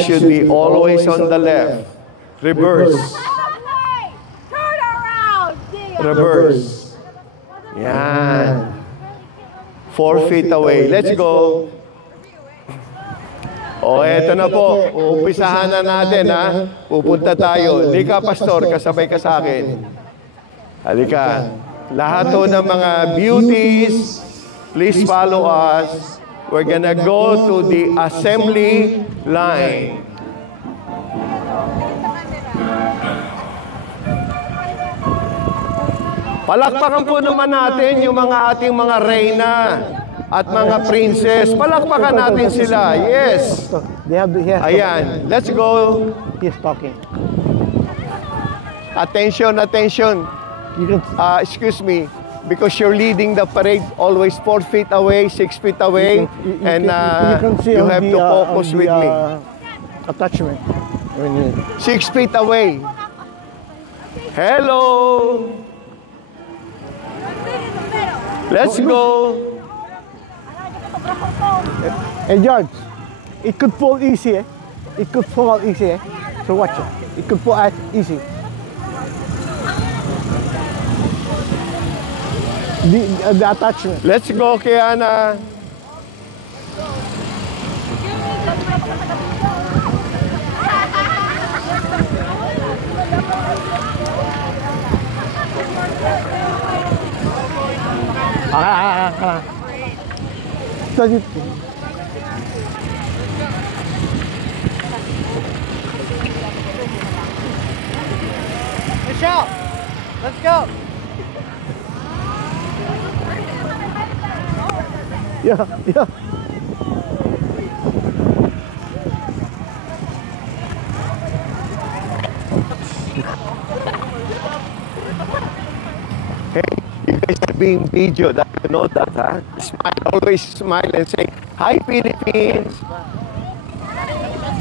should be always on the left. Reverse. Turn around. Reverse. Yan. 4 feet away. Let's go. O, eto na po. Umpisahan na natin, ha? Pupunta tayo. Halika, Pastor. Kasabay ka sa akin. Halika. Lahat po ng mga beauties, please follow us. We're gonna go to the assembly line. Palakpakan po naman natin yung mga ating mga reyna at mga princess. Palakpakan natin sila. Yes. Ayan. Let's go. He's talking. Attention, attention. Excuse me. Because you're leading the parade, always 4 feet away, 6 feet away, and you have to focus with me. Attachment. 6 feet away. Hello. Let's go. Hey George, it could fall easy, eh? It could fall out easy, eh? So watch it. It could fall out easy. The attachment. Let's go, Kiana. Michelle, let's go. Yeah. Hey, you guys are being videoed. You know that, huh? Smile, always smile and say, "Hi, Philippines."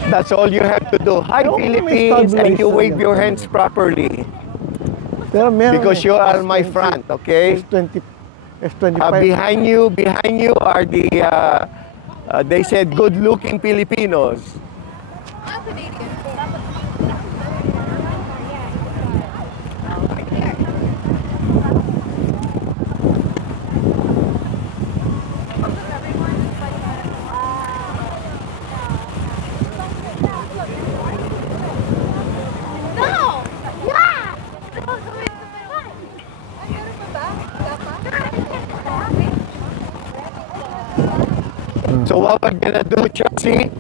That's all you have to do. Hi, Philippines, and you wave your hands properly. Because you are my front, okay? S25. Behind you are the, they said, good-looking Filipinos. So what we're gonna do, Chelsea,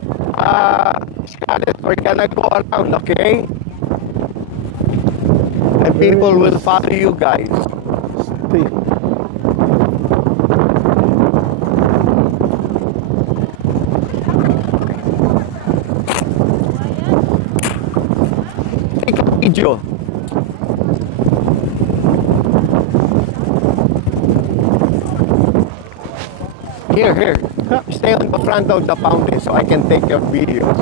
Scarlett, we're gonna go around, okay? And people will follow you guys. Take a video. Here. Stay on the front of the fountain so I can take your videos.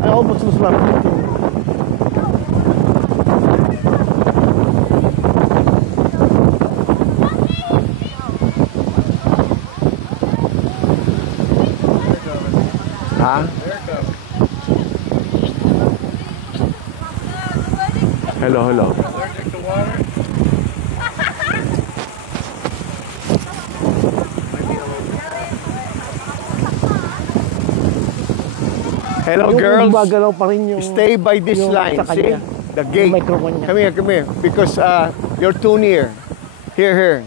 I almost lose my thinking. Huh? Hello. Hello, girls. Stay by this line. See? The gate. Come here. Because you're too near. Here.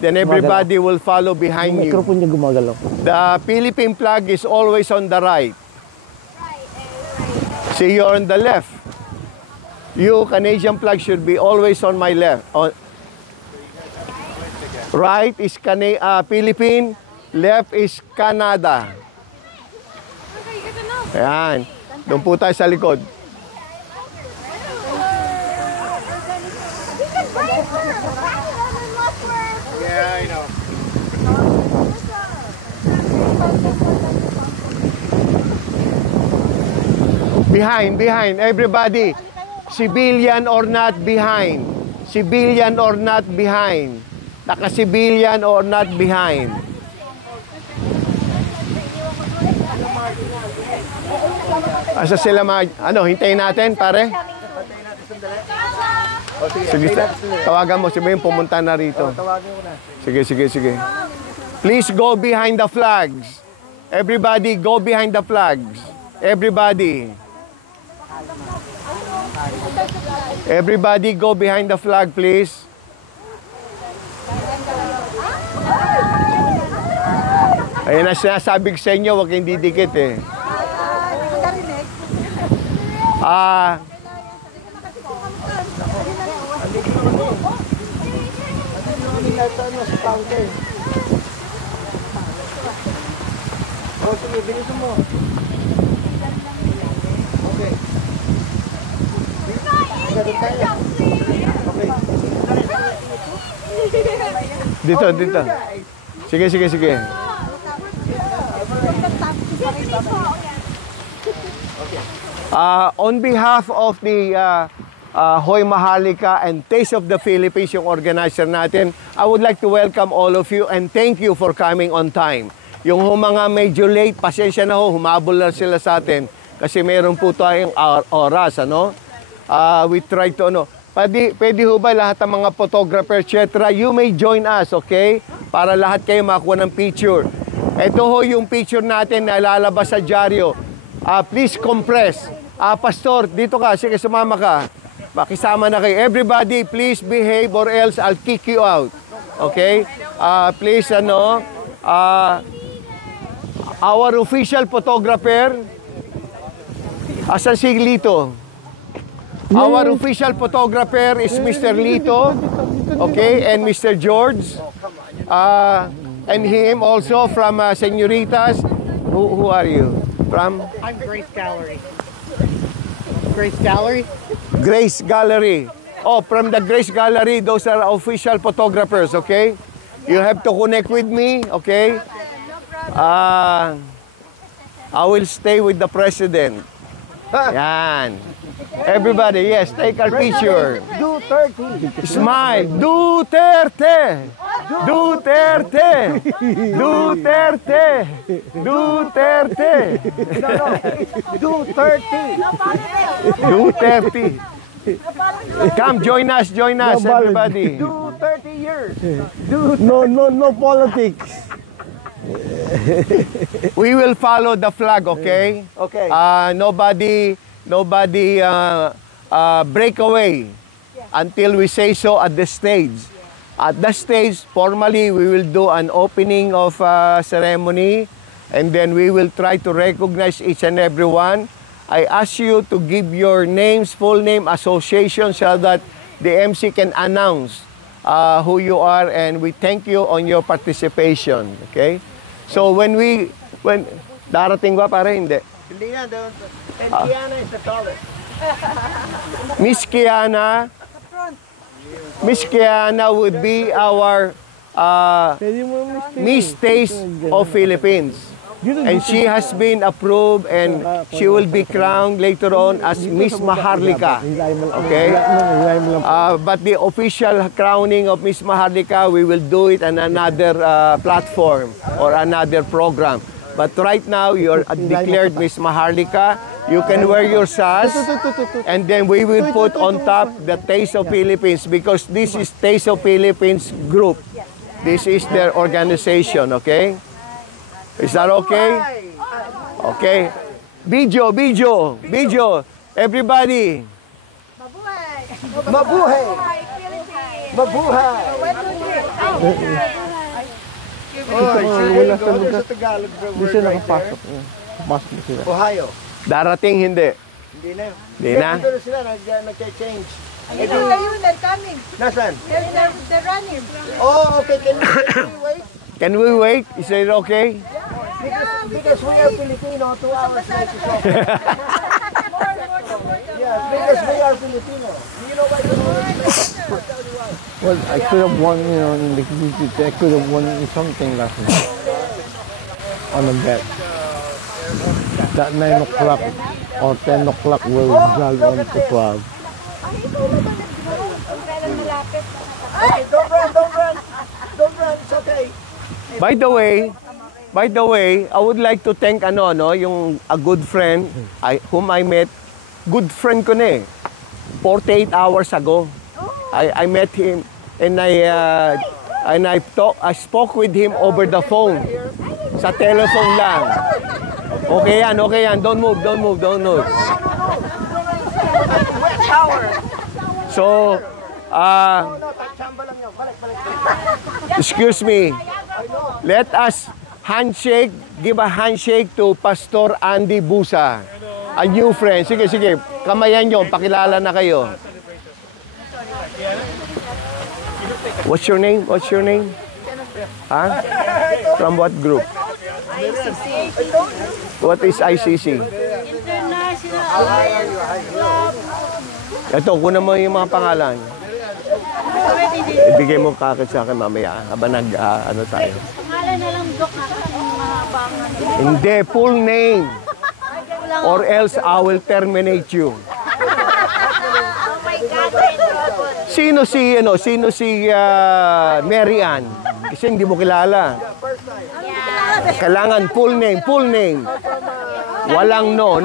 Then everybody will follow behind you. The Philippine flag is always on the right. See, you're on the left. You, Canadian flag, should be always on my left. Right is Philippine. Left is Canada. Ayan. Doon po tayo sa likod. Yeah, I know. Behind. Everybody. Civilian or not behind. Civilian or not behind. Naka-civilian or not behind. Asa sila ano, hintayin natin, pare? Sige, tawagan mo, sabihin pumunta na rito. Sige. Please go behind the flags. Everybody, go behind the flags. Everybody. Everybody, go behind the flag, please. Ayan na sinasabi ko sa inyo, huwag kayong didikit eh. Sige, bilisan mo. Okay. Dito. Sige. On behalf of the Hoy Maharlika and Taste of the Philippines, yung organizer natin, I would like to welcome all of you and thank you for coming on time. Yung mga medyo late, pasensya na ho, humabol na sila sa atin kasi meron po tayong oras, ano? We try to, ano, pwede ho ba lahat ng mga photographer, etc., you may join us, okay? Para lahat kayo makuha ng picture. Ito ho yung picture natin na lalabas sa dyaryo. Please compress. Pastor, dito ka, sige, sumama ka. Makisama na kayo. Everybody, please behave or else I'll kick you out. Okay? Please, ano, our official photographer, asan si Lito? Our official photographer is Mr. Lito, okay, and Mr. George, and him also from Señoritas. Who are you? From? I'm Grace Gallery. Grace Gallery? Grace Gallery. Oh, from the Grace Gallery, those are official photographers, okay? You have to connect with me, okay? I will stay with the president. Yan. Everybody, yes, take our picture. Duterte. Smile. Duterte. Duterte. Duterte. Duterte. Duterte. Duterte. Come, join us, everybody. Do 30 years. No politics. We will follow the flag, okay? Okay. Nobody break away until we say so at the stage. At the stage, formally, we will do an opening of ceremony, and then we will try to recognize each and every one. I ask you to give your names, full name, association, so that the MC can announce who you are, and we thank you on your participation. Okay? So when darating ba pare? Hindi. Hindi na doon. And Kiana is the tallest. Miss Kiana would be our Miss Taste of Philippines. And she has been approved and she will be crowned later on as Miss Maharlika. Okay? But the official crowning of Miss Maharlika, we will do it on another platform or another program. But right now, you're declared Miss Maharlika. You can wear your sas, and then we will put on top the Taste of Philippines because this is Taste of Philippines group. This is their organization, okay? Is that okay? Okay. Video. Everybody. Mabuhay! Mabuhay! Philippines! Mabuhay! Wala sa lugar. Sa Tagalog, Hindi sila nakapasok. Pasok na sila. Ohio. Darating hindi. Hindi na. Hindi na? Dito na sila, nag-change. Ayun, they're coming. Nasaan? They're running. Oh, okay. Can we wait? Can we wait? Is it okay? Because we are Filipino, 2 hours late to show. Yeah, because we are Filipino. You know why we're Well, I could have won, in the community. I could have won something last night on a bet. That 9 o'clock or 10 o'clock will drag on to 12. Okay, don't run. Don't run. It's okay. By the way, By the way, I would like to thank yung a good friend whom I met. Good friend ko na eh. 48 hours ago. I met him and I spoke with him over the phone. Sa telephone lang. Okay yan. Don't move. So, excuse me. Let us give a handshake to Pastor Andy Busa, a new friend. Sige, kamayan nyo, pakilala na kayo. What's your name? Huh? From what group? ICC. What is ICC? International Alliance Club. Ito, kunan mo yung mga pangalan. Ibigay mo kakit sa akin mamaya habang ano tayo. Pangalan na lang, Dok, na bangan. Hindi, full name. Or else I will terminate you. Oh my God, Sino si Mary Ann? Kasi hindi mo kilala. Kailangan full name. Walang no.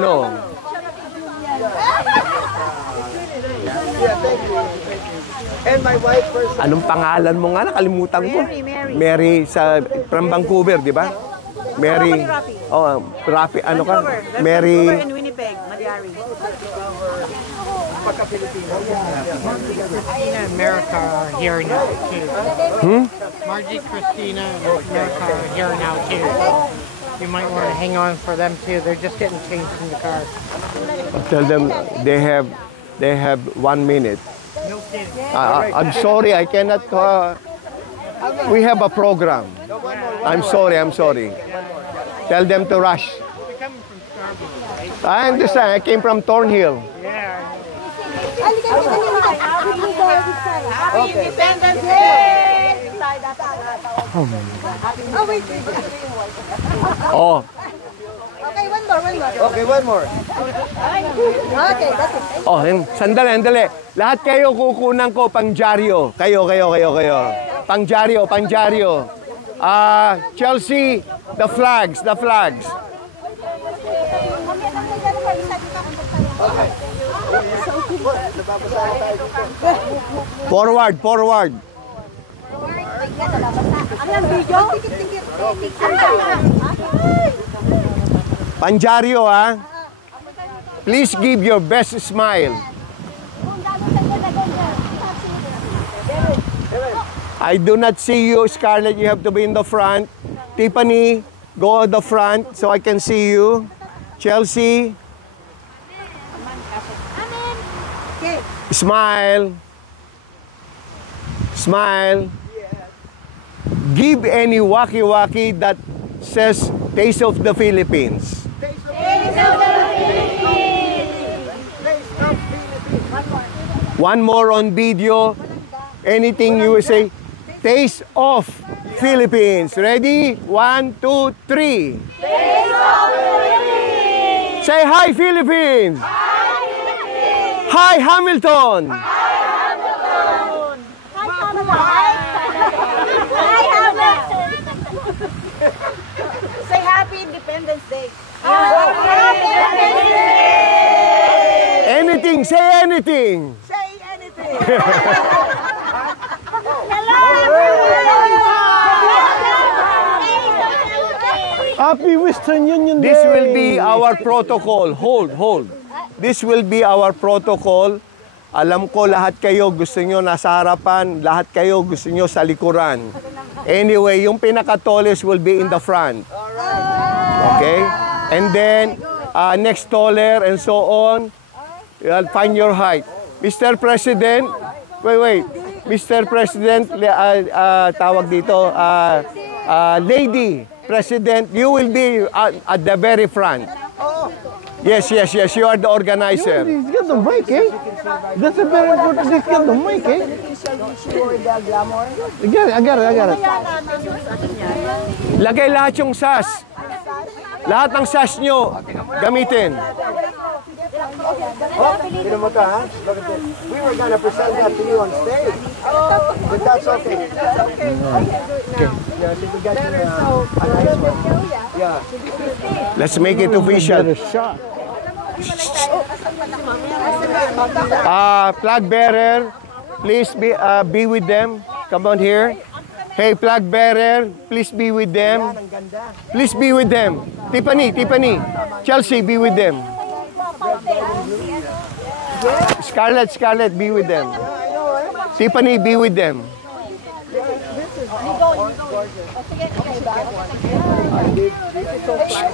And my wife first. Anong pangalan mo nga? Nakalimutan ko. Mary from Vancouver, di ba? Mary. Oh, Rafi, ano ka? Mary. In Winnipeg, Mariari. Christina America here now too. Margie Christina America here now too. You might want to hang on for them too. They're just getting changed in the car. Tell them they have 1 minute. No kidding. I'm sorry, I cannot. We have a program. I'm sorry. Tell them to rush. You're coming from Scarborough, right? I understand. I came from Thornhill. Yeah. Happy Independence Day! Oh, wait. Oh, Okay, one more. Okay, that's it. oh, sandali. Lahat kayo kukunan ko pang dyaryo. Kayo. Pang dyaryo. Chelsea, the flags. Forward. Pandyaryo, ha? Please give your best smile. I do not see you, Scarlett. You have to be in the front. Tiffany, go at the front so I can see you. Chelsea. Smile. Give any waki-waki that says Taste of the Philippines. One more on video. Anything you will say. Taste of Philippines. Ready? 1, 2, 3. Taste of Philippines! Say hi, Philippines! Hi, Hamilton! Say Happy Independence Day. Anything, say anything! Say anything. Happy Western Union Day! This will be our protocol. Hold. This will be our protocol. Alam ko lahat kayo gusto nyo nasa harapan, lahat kayo gusto nyo sa likuran. Anyway, yung pinaka-tallest will be in the front. Okay? And then, next taller and so on. You'll find your height. Mr. President, wait. Mr. President, tawag dito, Lady President, you will be at the very front. Yes, you are the organizer. He's got the mic, eh? That's a very important. He's got the mic, eh? I got it. Lagay lahat yung sas. Lahat ng sas nyo, gamitin. We were gonna present that to you on stage. But that's okay. That's okay. Yeah, we got a nice one. Yeah. Let's make it official. Get a shot. Flag bearer, please be with them. Come on here. Hey, flag bearer, please be with them. Please be with them. Tiffany, Chelsea, be with them. Scarlett, be with them. Tiffany, be with them.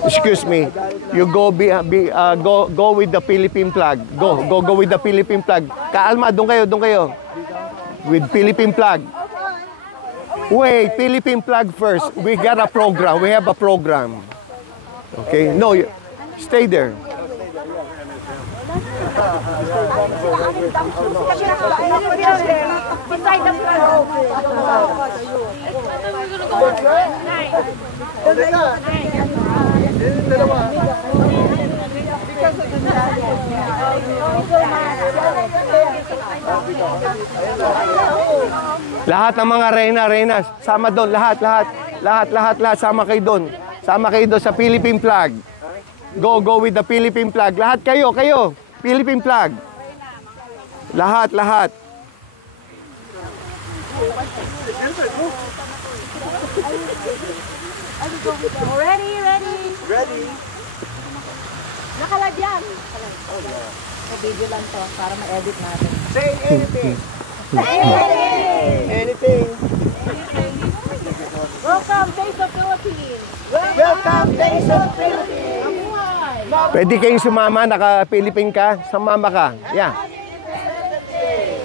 Excuse me. You go go with the Philippine flag. Go with the Philippine flag. Kaalma, doon kayo. With Philippine flag. Wait, Philippine flag first. We got a program. We have a program. Okay? No, stay there. Lahat ng mga reyna, sama doon, lahat, sama kayo doon. Sama kayo doon sa Philippine flag. Go with the Philippine flag. Lahat kayo, Philippine flag. Lahat. Ready. Nakalagyan. Video lang to para ma-edit natin. Say anything. Anything. Welcome, Taste of Philippines. Welcome, Taste of Philippines. Pwede kayong sumama, naka-Philippine ka, sumama ka. Yeah.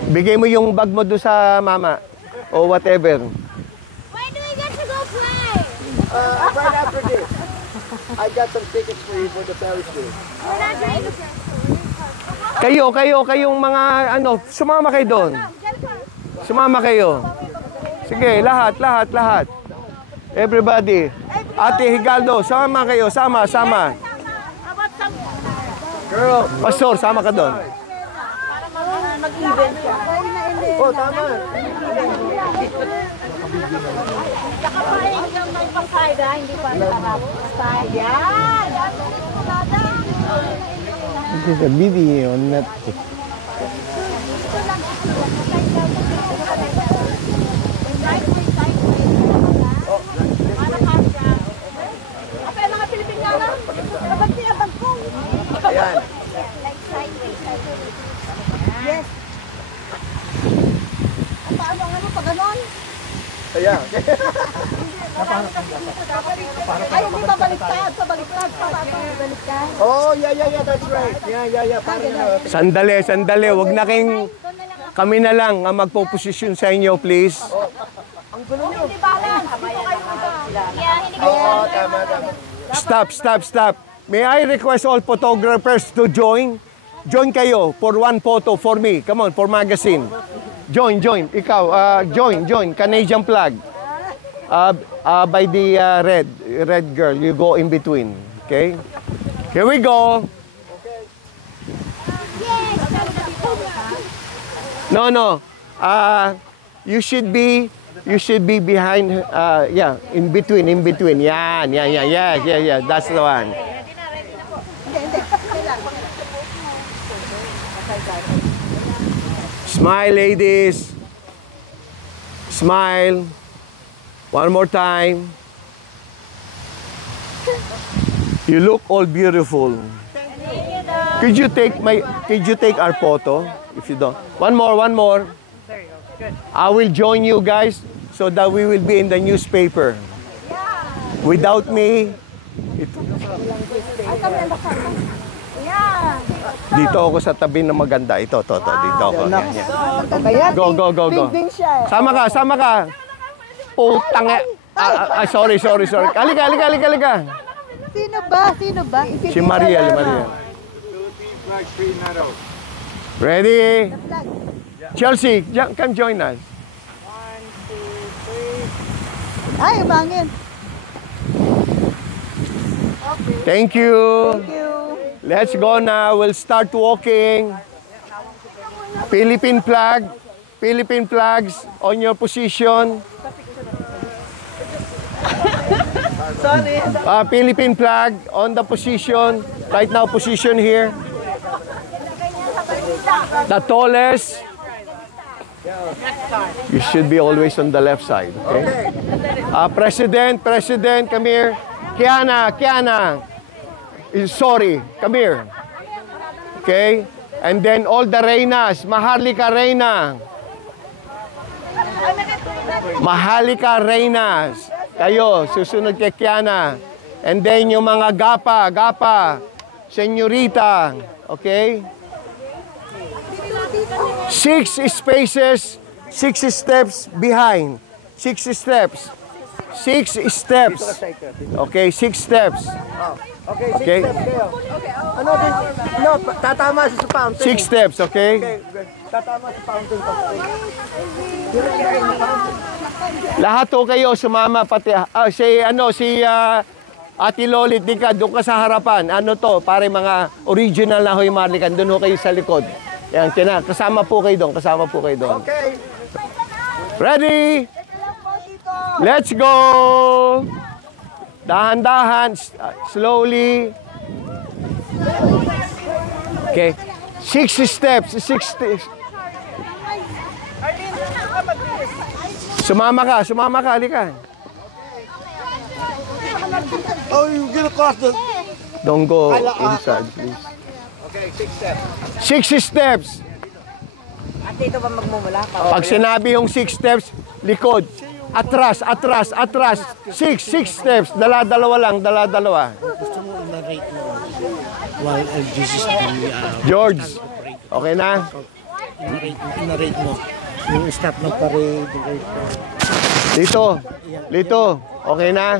Bigay mo yung bag mo doon sa mama. O whatever. Where do we get to go play? Right after this, I got some tickets for you for the Ferris wheel. We're not doing the Kayong mga sumama kayo doon. Sumama kayo. Sige, lahat. Everybody. Ate Higaldo, sama kayo, sama. Girl. Pastor, sama ka doon. mag-event ka. Oh, tama. Nakapain ka may pasayda, hindi pa harap. Yan! This is a video on Netflix. Apa yung mga Pilipinana? Kapag siya bagkong. Ayan. Yes. Paano ang pag ganon? Ayan. Ay, hindi ba baliktad? Sa baliktad pa ba? Baliktad? Oh, yeah, that's right. Yeah. Parang Sandali. Wag na kami na lang ang magpo-posisyon sa inyo, please. ang gulo nyo. Hindi balance. Dito kayo punta. Yeah, hindi ko. Oh, tama. Stop. May I request all photographers to join? Join kayo for one photo for me. Come on, for magazine. Join. Ikaw, join. Canadian flag. By the red girl. You go in between. Okay? Here we go. No. You should be behind, in between. Yan. Yeah. That's the one. Smile, ladies. Smile. One more time. You look all beautiful. Could you take our photo if you don't? One more. There you go. Good. I will join you guys so that we will be in the newspaper. Without me, dito ako sa tabi ng maganda. Ito. Dito ako. Yan. Go. Sama ka. Putang sorry. Halika. Sino ba? Si Mariel. Ready? Chelsea, come join us. 1, 2, 3. Ay, umangin. Thank you. Let's go now. We'll start walking. Philippine flag. Philippine flags on your position. Philippine flag on the position. Right now, position here. The tallest. You should be always on the left side, okay? President, come here. Kiana. Sorry, come here. Okay? And then all the reinas. Maharlika Reina. Maharlika Reinas. Kayo, susunod kay Kiana. And then yung mga gapa, senyorita. Okay? 6 spaces, 6 steps behind. 6 steps. 6 steps. Okay, 6 steps. Okay? Ano din? No, tatama siya sa fountain. 6 steps, okay? Tatama sa fountain. Lahat to kayo sumama pati si Ate Lolit, di ka doon ka sa harapan. Ano to? Pare mga original na Hoy Marlican, doon ho kayo sa likod. Yan, kasama po kayo doon, Okay. Ready? Let's go! Dahan-dahan, slowly. Okay. 6 steps. Sumama ka, halika. Oh, you gonna cross the... Don't go inside, please. Okay, 6 steps. 6 steps. At dito ba magmumula? Pag sinabi yung 6 steps, likod. Atras. 6 steps. Dala-dalawa lang. Gusto mo i-narrate mo while Jesus George, okay na? i-narrate mo yung stop ng parade. Lito, okay na?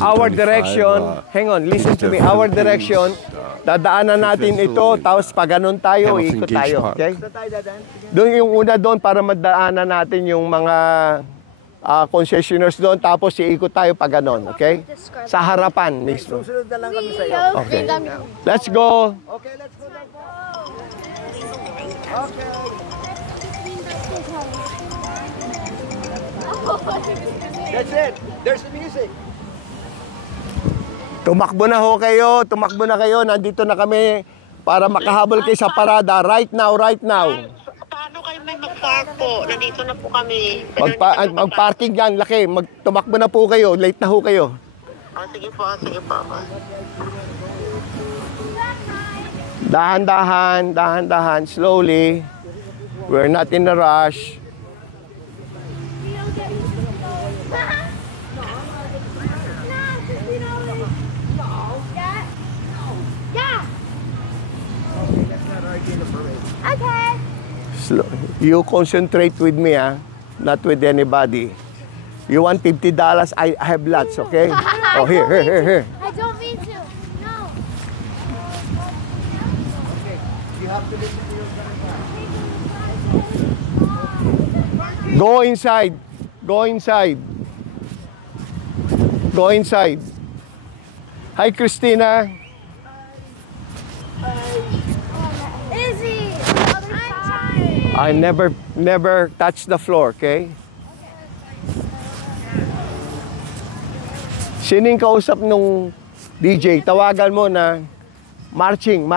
Our direction, hang on, listen to me. Our direction, dadaanan natin ito, tapos pag ganun tayo, ikot tayo, okay? Doon yung una doon para madaanan natin yung mga concessionaires doon, tapos iikot tayo pag ganun, okay? Sa harapan mismo. Susunod na lang kami sa'yo. Okay. Let's go. Okay, let's go. Okay. That's it. There's the music. Tumakbo na kayo. Nandito na kami para makahabol kayo sa parada. Right now. Paano kayo may mag-park po? Nandito na po kami. Mag-parking yan, laki. Tumakbo na po kayo. Late na ho kayo. Sige po. Dahan-dahan, slowly. We're not in a rush. Okay. Slow. You concentrate with me, not with anybody. You want $50? I have lots, okay? Oh, here. I don't mean to. No. You have to listen to your Go inside. Hi, Christina. Izzy, I'm tired. I never touch the floor, okay? Sining kausap nung DJ, tawagan mo na marching.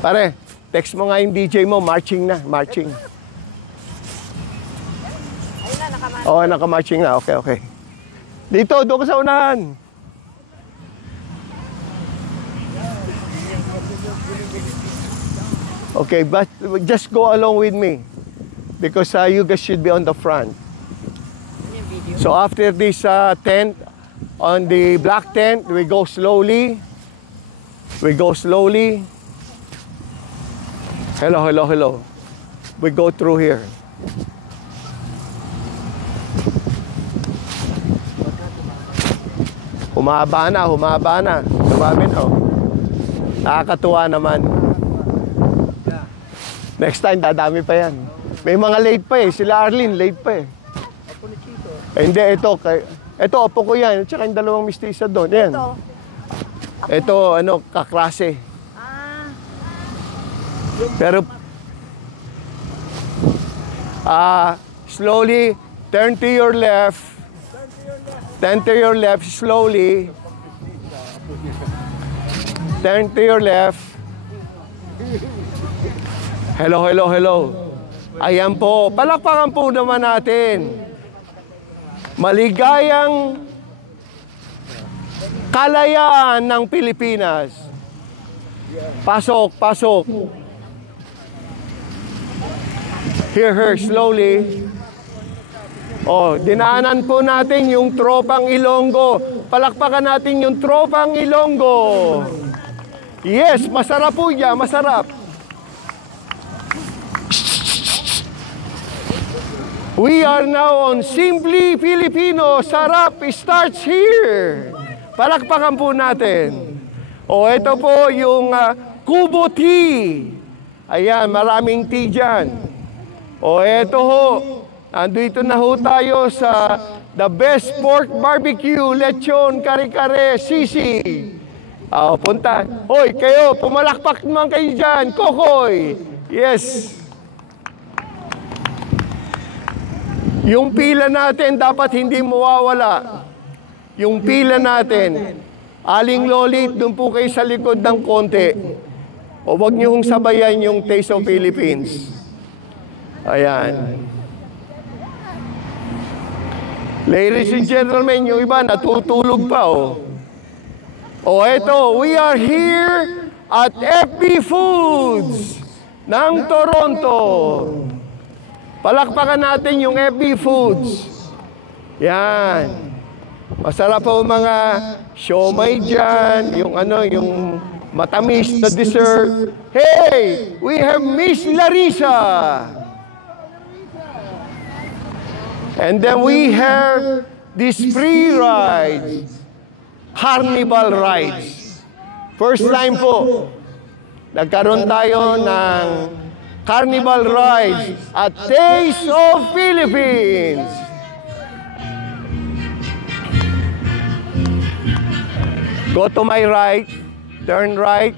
Pare, text mo nga yung DJ mo, marching. Oo, naka-marching na. Okay. Dito, doon ka sa unahan. Okay, but just go along with me because you guys should be on the front. So after this tent, on the black tent, we go slowly. Hello. We go through here. Humaba na. Dumami na. Nakakatuwa naman. Next time, dadami pa yan. May mga late pa eh. Sila Arlene, late pa eh. Hindi, Ito, opo ko yan. Tsaka yung dalawang mistisa doon. Yan. Ito, ano, kaklase. Pero, slowly, turn to your left. Turn to your left, slowly. Turn to your left. Hello, hello, hello. Ayan po. Palakpakan po naman natin. Maligayang kalayaan ng Pilipinas. Pasok, pasok. Hear her slowly. Oh, dinaanan po natin yung tropang Ilonggo. Palakpakan natin yung tropang Ilonggo. Yes, masarap po yan, masarap. We are now on Simply Filipino. Sarap starts here. Palakpakan po natin. O, ito po yung Kubo Tea. Ayan, maraming tea dyan. O, ito ho. Andito na ho tayo sa the best pork barbecue, lechon, kare-kare, sisi. Punta. Hoy, kayo, pumalakpak naman kayo dyan. Kokoy. Yes. Yung pila natin dapat hindi mawawala. Yung pila natin. Aling Lolit, doon po kayo sa likod ng konti. O wag niyo hong sabayan yung Taste of Philippines. Ayan. Ladies and gentlemen, yung iba natutulog pa, oh. O eto, we are here at FB Foods ng Toronto. Palakpakan natin yung FB Foods. Yan. Masarap po mga siomay dyan, yung ano, yung matamis na dessert. Hey, we have Miss Larissa. And then we have these free rides, carnival rides. First time po, nagkaroon tayo ng carnival rides at Taste of Philippines. Go to my right, turn right.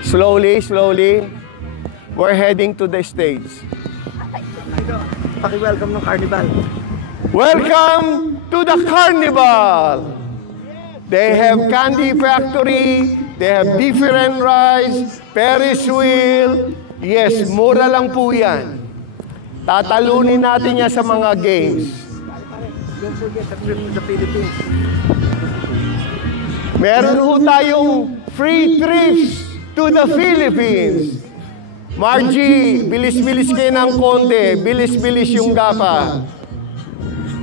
Slowly, slowly. We're heading to the stage. Paki-welcome ng carnival. Welcome to the carnival. They have candy factory, they have different rides, Ferris wheel. Yes, mura lang po yan. Tatalunin natin yan sa mga games. Don't forget the trip to the Philippines. Meron ho tayong free trips to the Philippines. Margie, bilis-bilis kayo ng konti. Bilis-bilis yung gapa.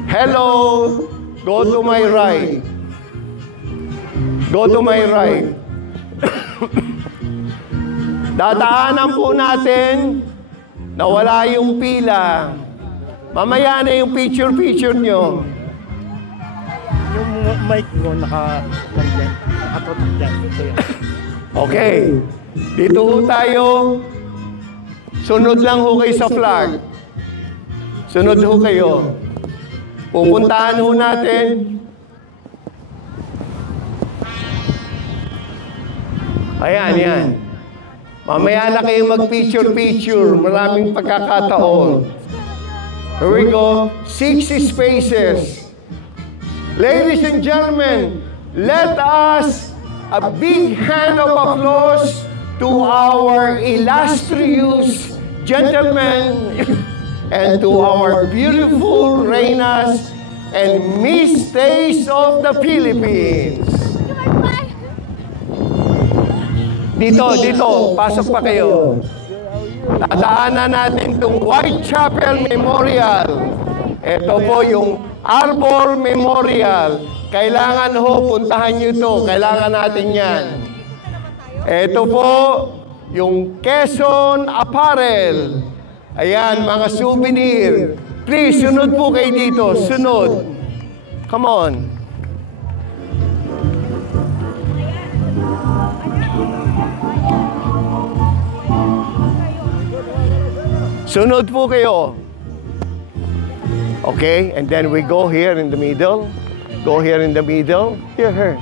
Hello, go to my right. Go to my right. Dadaanan po natin na wala yung pila. Mamaya na yung picture-picture nyo. Yung mic mo nakatutok dyan. Okay. Dito ho tayo. Sunod lang ho kayo sa flag. Sunod ho kayo. Pupuntahan ho natin. Ayan, yan. Mamaya na kayo mag-picture-picture. Maraming pagkakataon. Here we go. 60 spaces. Ladies and gentlemen, let us a big hand of applause to our illustrious gentlemen and to our beautiful reinas and Miss Taste of the Philippines. Dito, pasok pa kayo. Tadaanan natin itong Whitechapel Memorial. Ito po yung Arbor Memorial. Kailangan ho, puntahan nyo ito. Kailangan natin yan. Ito po, yung Quezon Apparel. Ayan, mga souvenir. Please, sunod po kayo dito. Sunod. Come on. Sunod po kayo. Okay, and then we go here in the middle. Go here in the middle. Here.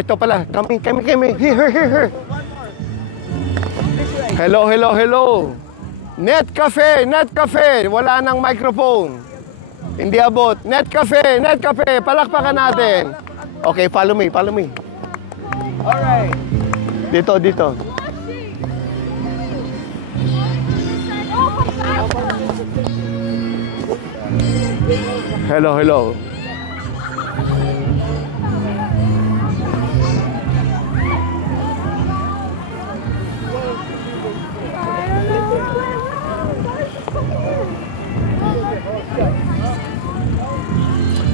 Ito pala. Kami. Here. Hello. Net Cafe. Wala nang microphone. Hindi abot. Net Cafe. Palakpakan natin. Okay, follow me. Alright. Dito. Hello.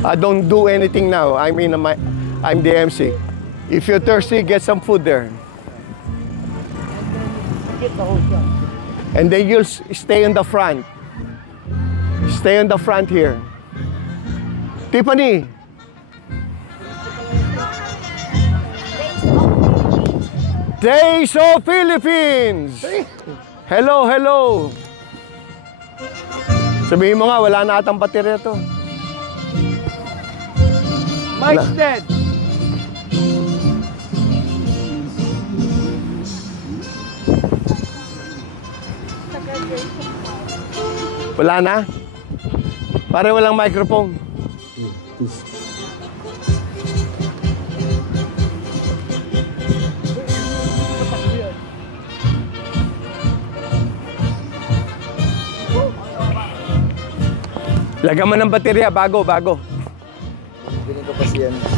I don't do anything now. I'm the MC. If you're thirsty, get some food there. And then you'll stay in the front. Stay in the front here. Tiffany. Days of Philippines. Hello. Sabihin mo nga, wala na atang baterya to. Mike's dead. Wala na? Pare walang microphone. Lagyan mo ng baterya, bago.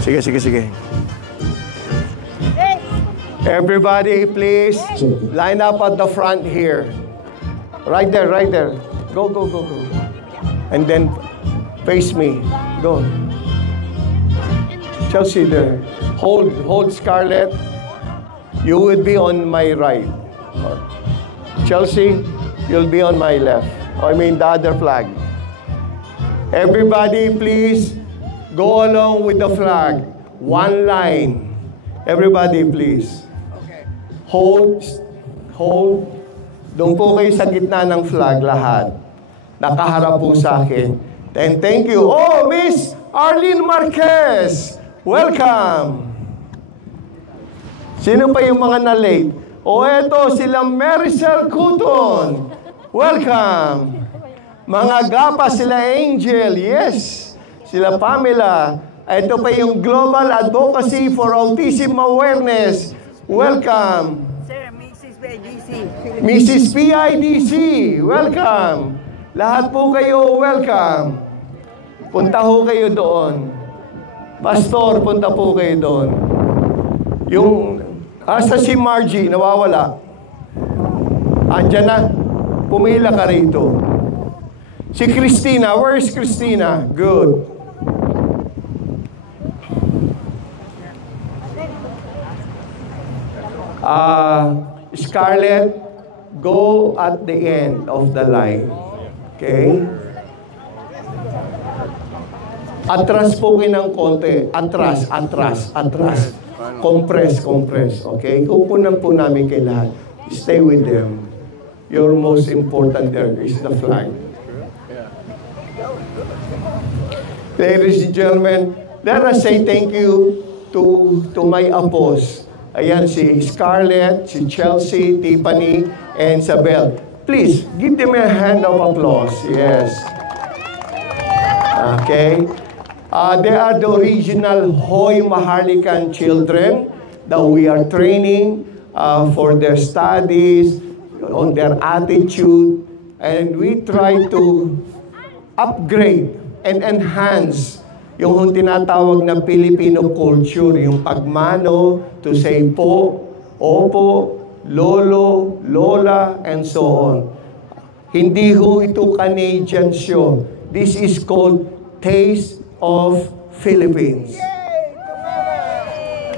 Sige. Everybody, please line up at the front here. Right there. Go. And then face me. Go. Chelsea there. Hold Scarlett. You will be on my right. Chelsea, you'll be on my left. The other flag. Everybody, please go along with the flag. One line. Everybody, please. Hold. Doon po kayo sa gitna ng flag lahat. Nakaharap po sa akin. And thank you. Oh, Miss Arlene Marquez. Welcome. Sino pa yung mga na-late? Eto, sila Maricel Cuton. Welcome. Mga gapa, sila Angel. Yes. Sila Pamela. Ito pa yung Global Advocacy for Autism Awareness. Welcome. Sir, Mrs. PIDC. Mrs. PIDC. Welcome. Lahat po kayo, welcome. Punta ho kayo doon. Pastor, punta po kayo doon. Asa si Margie, nawawala. Andyan na. Pumila ka rito. Si Christina, where is Christina? Good. Scarlett, go at the end of the line. Okay? Atras po kayo ng konti. Atras. Compress. Okay? Kukunan po namin kay lahat. Stay with them. Your most important there is the flag. Ladies and gentlemen, let us say thank you to my apos. Ayan, si Scarlett, si Chelsea, Tiffany, and Isabel. Please, give them a hand of applause. Yes. Okay. They are the original Hoy Maharlikan children that we are training for their studies, on their attitude, and we try to upgrade and enhance yung tinatawag na Filipino culture, yung pagmano, to say po, opo, lolo, lola, and so on. Hindi ho ito Canadian show. This is called Taste of Philippines.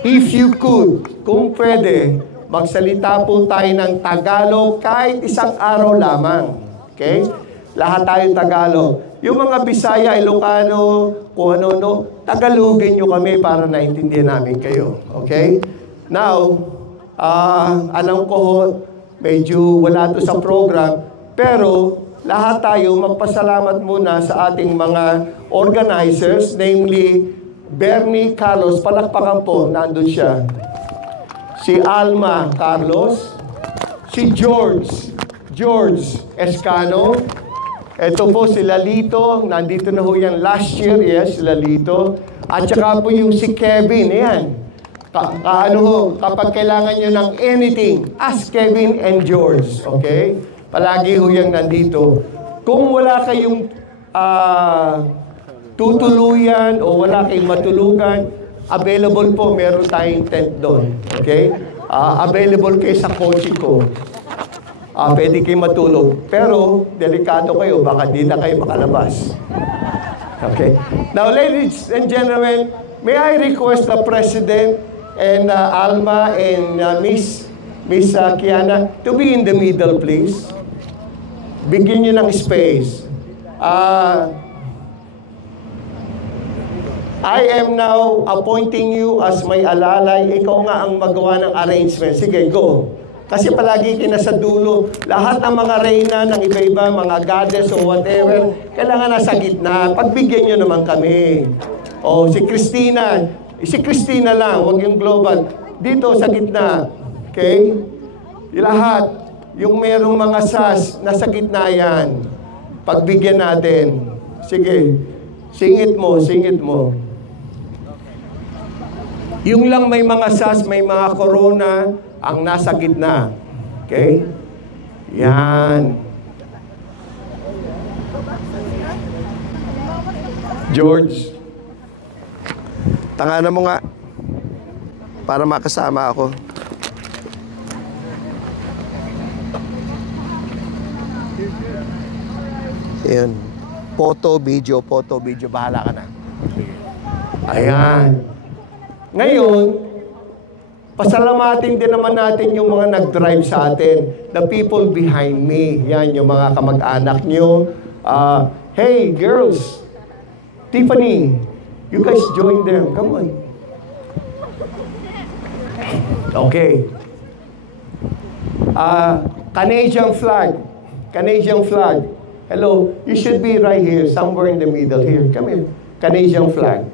If you could, kung pwede, magsalita po tayo ng Tagalog kahit isang araw lamang. Okay? Lahat tayo Tagalog. Yung mga Bisaya, Ilocano, kung ano-ano, Tagalogin nyo kami para naintindihan namin kayo. Okay? Now, Alam ko, medyo wala to sa program, pero lahat tayo magpasalamat muna sa ating mga organizers, namely Bernie Carlos, palakpakan po, nandun siya. Si Alma Carlos, si George Escano, ito po si Lalito, nandito na ho yan last year, yes, Lalito. At saka po yung si Kevin, ayan. Kapag kailangan nyo ng anything, ask Kevin and George, okay? Palagi ho yung nandito. Kung wala kayong tutuluyan o wala kayong matulugan, available po, meron tayong tent doon, okay? Available kayo sa coaching ko. Pwede kayo matulog. Pero, delikado kayo, baka di na kayo makalabas. Okay? Now, ladies and gentlemen, may I request the President and Alma and Miss Kiana to be in the middle, please. Bigyan nyo ng space. I am now appointing you as my alalay. Ikaw nga ang magawa ng arrangement. Sige, go. Kasi palagi kayo nasa dulo. Lahat ng mga reyna ng iba-iba, mga goddess o whatever, kailangan nasa gitna. Pagbigyan nyo naman kami. O, si Christina lang, huwag yung global. Dito sa gitna. Okay? Lahat, yung merong mga sas, nasa gitna yan. Pagbigyan natin. Sige, singit mo. Yung lang may mga sas, may mga corona, ang nasa gitna. Okay? Yan. George, tanganan mo nga para makasama ako. Ayan. Photo, video. Bahala ka na. Ayan. Ngayon, pasalamatin din naman natin yung mga nag-drive sa atin. The people behind me. Yan, yung mga kamag-anak nyo. Hey, girls. Tiffany, you guys join them. Come on. Okay. Canadian flag. Hello, you should be right here, somewhere in the middle here. Come here. Canadian flag.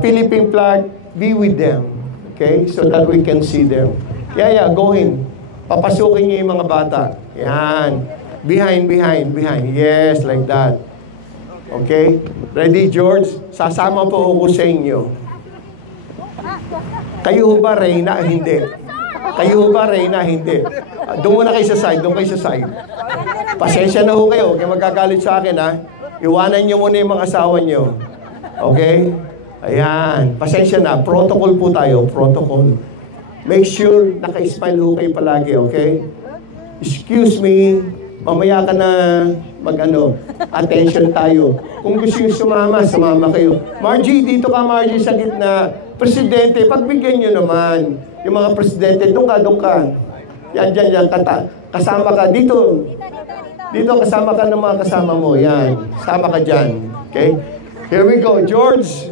Philippine flag, be with them. Okay? So that we can see them. Yeah, go in. Papasukin niyo yung mga bata. Yan. Behind. Yes, like that. Okay? Ready, George? Sasama po ako sa inyo. Kayo ho ba, Reyna? Hindi. Doon muna kayo sa side. Pasensya na ho kayo. Huwag magagalit sa akin, ha? Iwanan niyo muna yung mga asawa niyo. Okay? Ayan. Pasensya na. Protocol po tayo. Protocol. Make sure naka-smile ho kayo palagi, okay? Excuse me. Mamaya ka na attention tayo. Kung gusto nyo sumama kayo. Margie, dito ka, Margie, sa gitna. Presidente, pagbigyan nyo naman. Yung mga presidente, doon ka. Yan, kasama ka. Dito, kasama ka ng mga kasama mo. Yan, sama ka dyan. Okay? Here we go. George,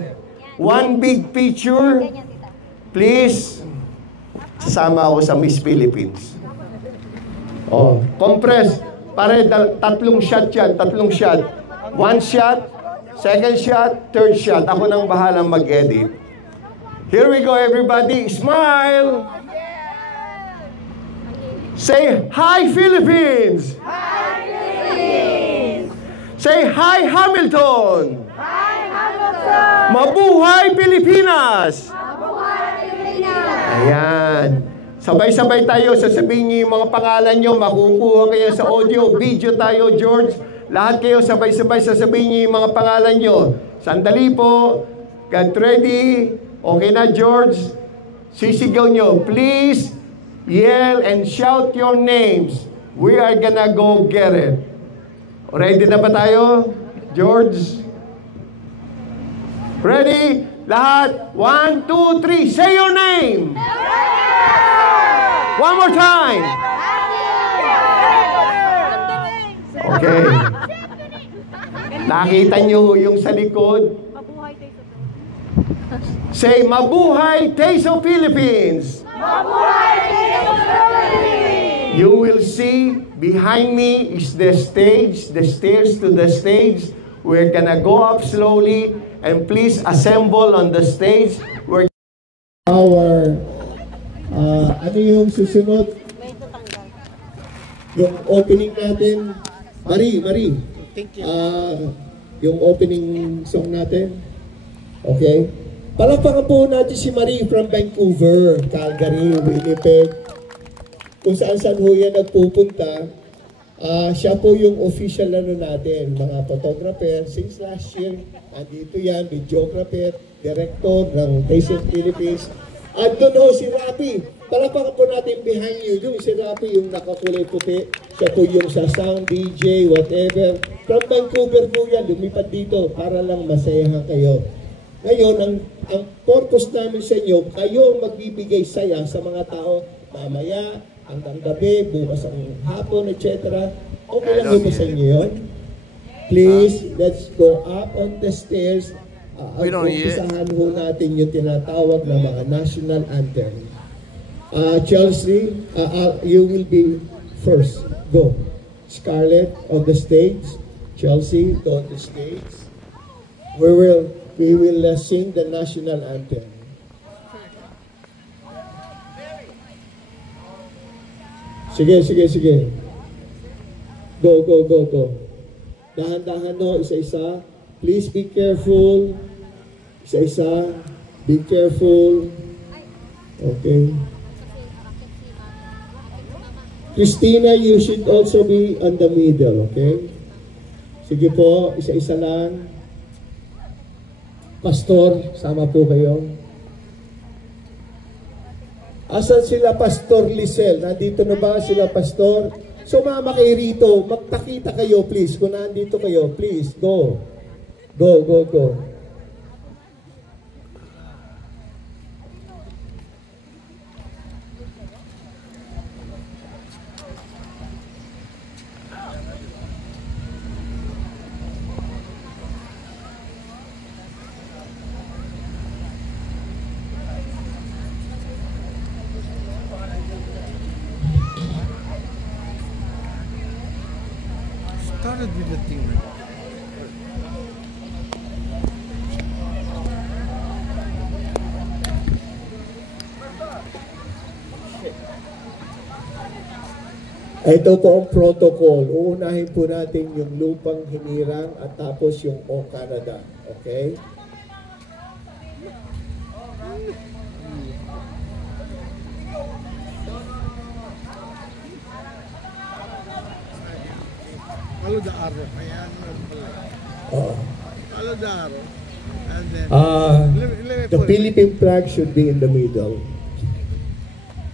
one big picture. Please, sasama ako sa Miss Philippines. Oh, compress. Pare, tatlong shot yan. One shot, second shot, third shot. Ako nang bahalang mag-edit. Here we go, everybody. Smile! Say, hi, Philippines! Hi, Philippines! Say, hi, Hamilton! Hi, Hamilton! Mabuhay, Pilipinas! Mabuhay, Pilipinas! Ayan. Sabay-sabay tayo. Sasabihin niyo yung mga pangalan niyo. Makukuha kayo sa audio. Video tayo, George. Lahat kayo sabay-sabay. Sasabihin niyo yung mga pangalan niyo. Sandali po. Get ready. Okay na, George? Sisigaw niyo. Please yell and shout your names. We are gonna go get it. Ready na ba tayo, George? Ready? Lahat? 1, 2, 3. Say your name. One more time. Okay. Nakita nyo yung sa likod? Say, Mabuhay Taste of Philippines! Mabuhay Taste of Philippines! You will see behind me is the stage, the stairs to the stage. We're gonna go up slowly and please assemble on the stage. We're ano yung susunod? Yung opening natin. Marie. Yung opening song natin. Okay? Palakpakan po natin si Marie from Vancouver, Calgary, Winnipeg. Kung saan-saan ho yan nagpupunta. Siya po yung official natin, mga photographer. Since last year, andito yan, videographer, director ng Taste of Philippines. At doon ho si Rapi. Palakpakan po natin behind you. Doon si Rapi yung nakakulay puti. Siya po yung sa sound, DJ, whatever. From Vancouver po yan, lumipad dito para lang masayahan kayo. Ngayon, ang purpose namin sa inyo, kayo ang magbibigay saya sa mga tao mamaya, hanggang gabi, bukas ang hapon, etc. Okay lang ba sa inyo yun? Please, let's go up on the stairs. Umpisahan ho natin yung tinatawag na mga national anthem. Chelsea, you will be first. Go. Scarlett on the stage. Chelsea, go on the stage. We will sing the national anthem. Sige. Go. Dahan-dahan no, isa-isa. Please be careful. Isa-isa. Be careful. Okay. Christina, you should also be on the middle, okay? Sige po, isa-isa lang. Pastor, sama po kayo. Asan sila Pastor Lisel? Nandito na ba sila Pastor? Sumama kayo rito. Magpakita kayo please. Kung nandito kayo, please, go. Go. Started with the thing right. Ito po ang protocol. Uunahin po natin yung lupang hinirang at tapos yung O Canada. Okay? Follow the arrow. Ayan. Follow the arrow. And then the Philippine flag should be in the middle.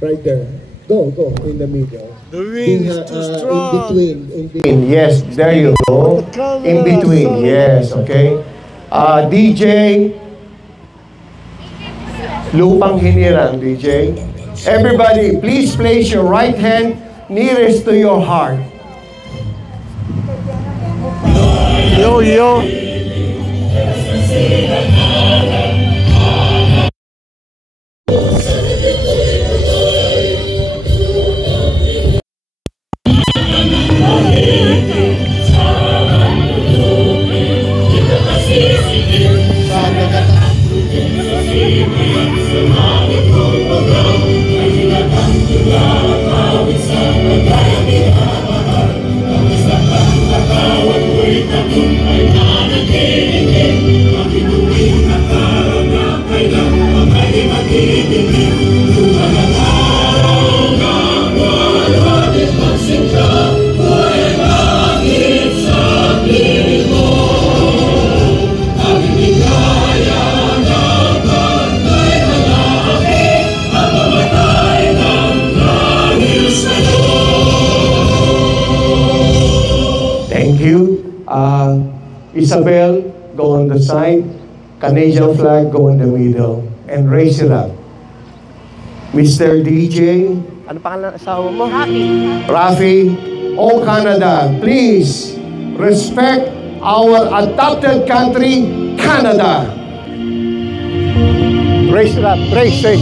Right there. Go in the middle. the wind is too strong. In between. Yes, there you go. In between, yes, okay. DJ, lupang hinirang, DJ. Everybody, please place your right hand nearest to your heart. Yo. Thank you. Isabel, go on the side. Canadian flag, go in the middle. And raise it up. Mr. DJ, ano pangalan ng asawa mo? Rafi, O Canada, please respect our adopted country, Canada. Race lap, race.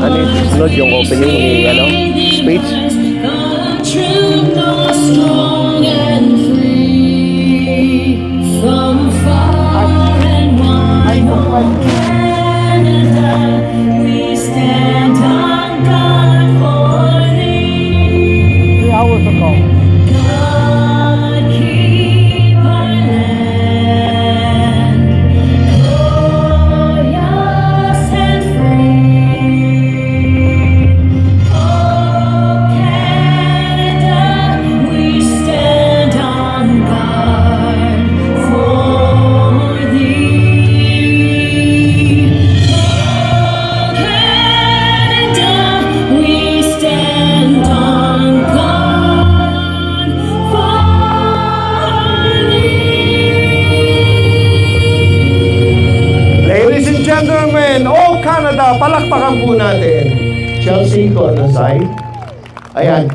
Ano yung sunod yung opening speech? Palakpakan po natin. Chelsea to the side. Ayan.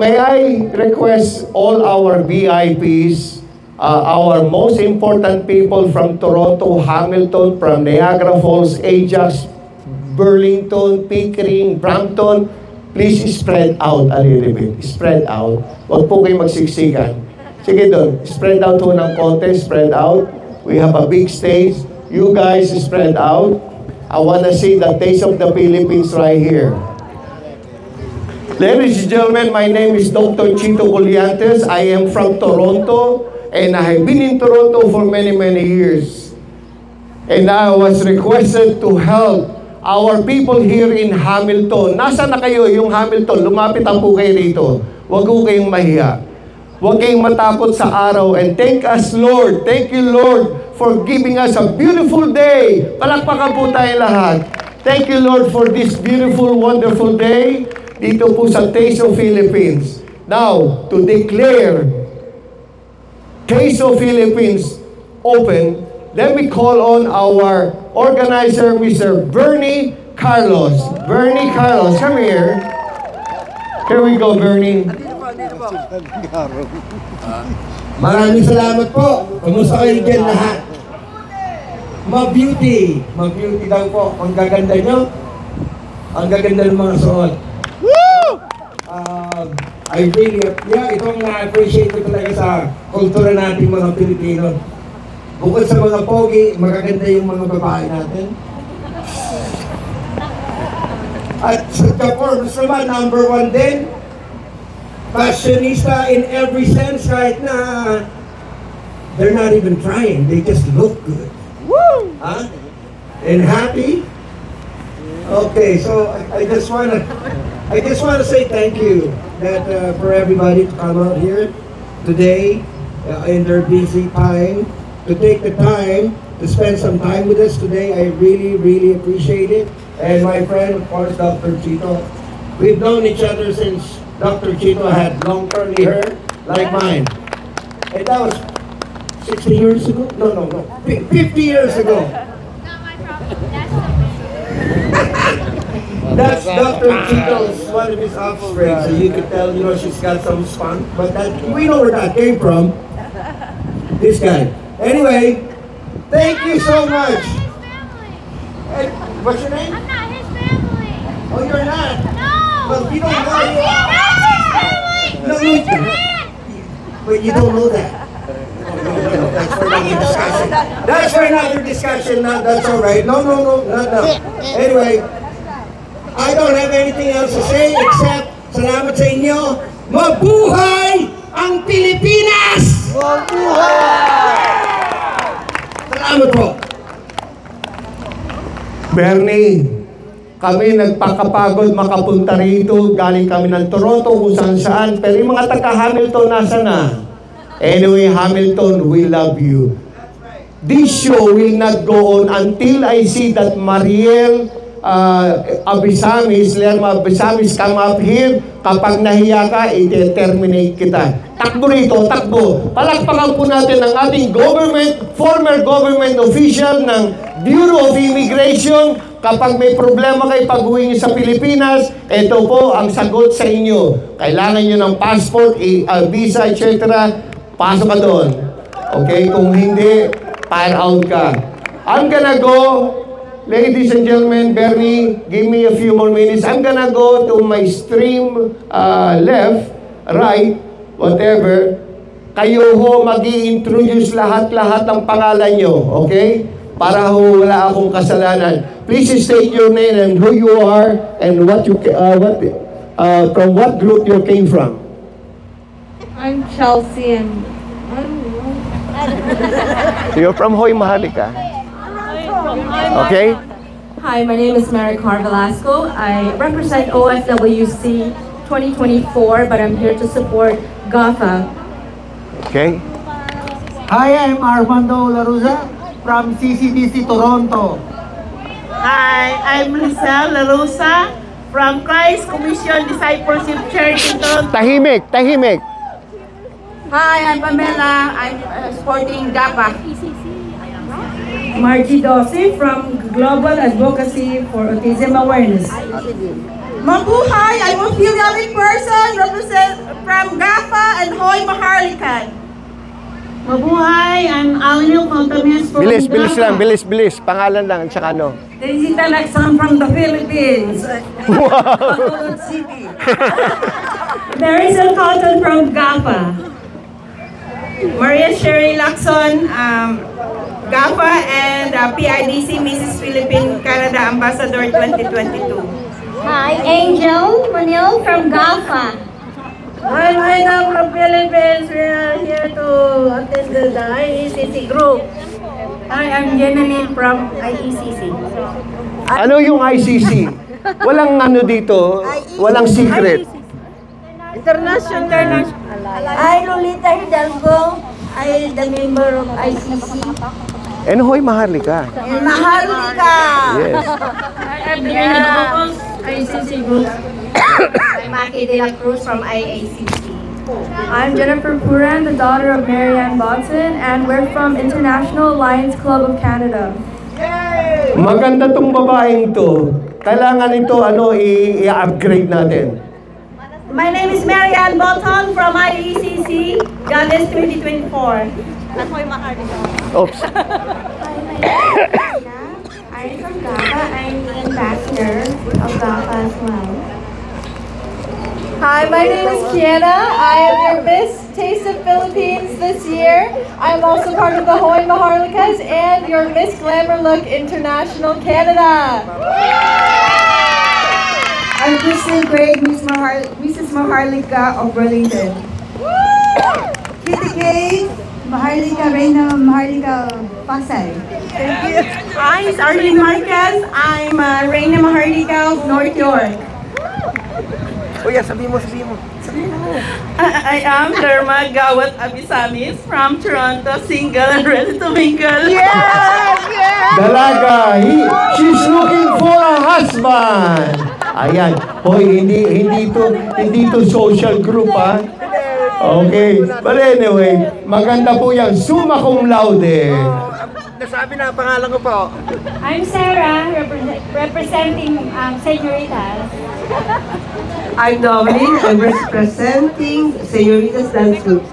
May I request all our VIPs, our most important people from Toronto, Hamilton, from Niagara Falls, Ajax, Burlington, Pickering, Brampton, please spread out a little bit. Spread out. Huwag po kayo magsiksikan. Sige doon. Spread out po ng konti. Spread out. We have a big stage. You guys spread out. I want to see the taste of the Philippines right here. Ladies and gentlemen, my name is Dr. Chito Colliantes. I am from Toronto, and I have been in Toronto for many, many years. And I was requested to help our people here in Hamilton. Nasa na kayo yung Hamilton? Lumapit ang po kayo rito. Huwag po kayong mahiya. Huwag kayong matakot sa araw. And thank us, Lord. Thank you, Lord, for giving us a beautiful day. Palakpakan po tayo lahat. Thank you, Lord, for this beautiful, wonderful day dito po sa Taste of Philippines. Now, to declare Taste of Philippines open, let me call on our organizer, Mr. Bernie Carlos. Bernie Carlos, come here. Here we go, Bernie. Maraming salamat po. Kumusta kayo dyan lahat? Ma-beauty. Ma-beauty daw po. Ang gaganda nyo. Ang gaganda ng mga suot. Woo! I really, itong na-appreciate ko talaga sa kultura natin mga Pilipino. Bukod sa mga pogi, magaganda yung mga babae natin. At sa performance naman, number 1 din. Fashionista in every sense, kahit na they're not even trying, they just look good. Woo! Huh? And happy? Okay, so I just wanna say thank you that for everybody to come out here today in their busy time, to take the time to spend some time with us today. I really, really appreciate it. And my friend, of course, Dr. Chito. We've known each other since Dr. Chito had long curly hair like mine. And that was 60 years ago? No. 50 years ago. That's Dr. Chito's, one of his offspring. So you could tell, she's got some spunk. But we know where that came from. This guy. Anyway, thank you so much. Hey, what's your name? I'm not his family. Oh, you're not? No. Well, we don't know you. No, but you don't know that. That's for another discussion. That's for another discussion. No, that's all right. No, not now. Anyway, I don't have anything else to say except salamat sa inyo. Mabuhay ang Pilipinas! Mabuhay! Salamat po. Bernie, kami nagpakapagod makapunta rito. Galing kami ng Toronto kung saan. Pero yung mga taga-Hamilton, nasa na? Anyway, Hamilton, we love you. This show will not go on until I see that Mariel Abisamis, Lerma Abisamis, come up here. Kapag nahiya ka, i-terminate kita. Takbo rito, takbo. Palakpakan po natin ang ating former government official ng Bureau of Immigration. Kapag may problema kayo pag-uwi niyo sa Pilipinas, ito po ang sagot sa inyo. Kailangan niyo ng passport, visa, etc. Pasok ka doon. Okay? Kung hindi, fire out ka. I'm gonna go, ladies and gentlemen, Bernie, give me a few more minutes. I'm gonna go to my stream left, right, whatever. Kayo ho mag-i-introduce lahat-lahat ng pangalan nyo, okay? Para ho wala akong kasalanan. Please state your name and who you are and what you from what group you came from. I'm Chelsea and So you're from Hoy Maharlika. Okay? Hi, my name is Mary Car Velasco. I represent OFWC 2024, but I'm here to support GAFA. Okay? Hi, I'm Armando Larusa from CCDC Toronto. Hi, I'm Lizelle Larosa from Christ Commission Discipleship Church in Toronto. Tahimik, tahimik. Hi, I'm Pamela. I'm supporting GAFA. Margie Dossi from Global Advocacy for Autism Awareness. Mabuhay, I'm a Philippine person represent from GAFA and Hoy Maharlika. Mabuhay, I'm Alinil Contamis from Bilis, bilis lang, bilis, bilis. Pangalan lang, at saka ano. Teresita Lacson from the Philippines. Wow! City. Maricel Cotton from GAFA. Maria Sherry Lacson, GAFA and PIDC Mrs. Philippine Canada Ambassador 2022. Hi, Angel Manil from GAFA. Hi, I'm from Philippines. We are here to attend the IECC group. Hi, I'm Jeneline from IECC. Ano yung ICC? Walang ano dito, walang secret. International. Hi, Lolita Hidalgo. I am the member of ICC. And Hoy Maharlika. And Maharlika. Yes. I'm the ICC group. I'm Aki de la Cruz from IACC. I'm Jennifer Puran, the daughter of Marianne Bonson, and we're from International Lions Club of Canada. Maganda tong babaeng to. Kailangan ito i-upgrade natin. My name is Marianne Bolton from IECC, Goddess 2024. Oops. I'm from GAFA. I'm the ambassador of GAFA as well. Hi, my name is Kiana. I am your Miss Taste of Philippines this year. I'm also part of the Hoy Maharlikas and your Miss Glamour Look International Canada. I'm Kristen Craig, Mrs. Maharlika of Burlington. Kitty Kay, Maharlika, Reina Maharlika, Pasay. Thank you. Hi, it's Arlene Marquez. I'm Reina Maharlika of North York. Oh yeah, sabihin mo. I am Derma Gawat Abisamis from Toronto, single and ready to mingle. Yes! Dalaga, she's looking for a husband. Ayan. Hoy, hindi to social group, ha? Okay. But anyway, maganda po yan. Summa cum laude. Nasabi na pangalan ko po. I'm Sarah, representing Senoritas. I'm Dominic. I'm representing Senoritas Dance Group.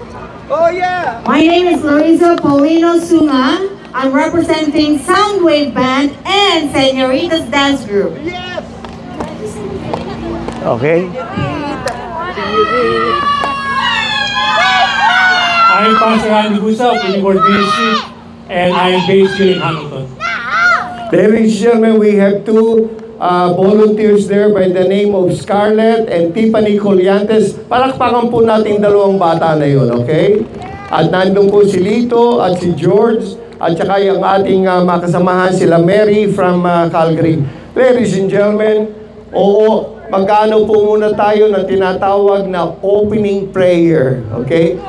Oh yeah! My name is Larissa Paulino Sunga. I'm representing Soundwave Band and Senoritas Dance Group. Yes! Okay? I'm Pastor Andy Busa of Unibord Ministry, and I am based here in Hamilton. Ladies and gentlemen, we have two volunteers there by the name of Scarlett and Tiffany Colliantes. Palakpakan po natin dalawang bata na yun, okay? At nandun po si Lito at si George at saka yung ating makasamahan sila Mary from Calgary. Ladies and gentlemen, magkano po muna tayo ng tinatawag na opening prayer, okay?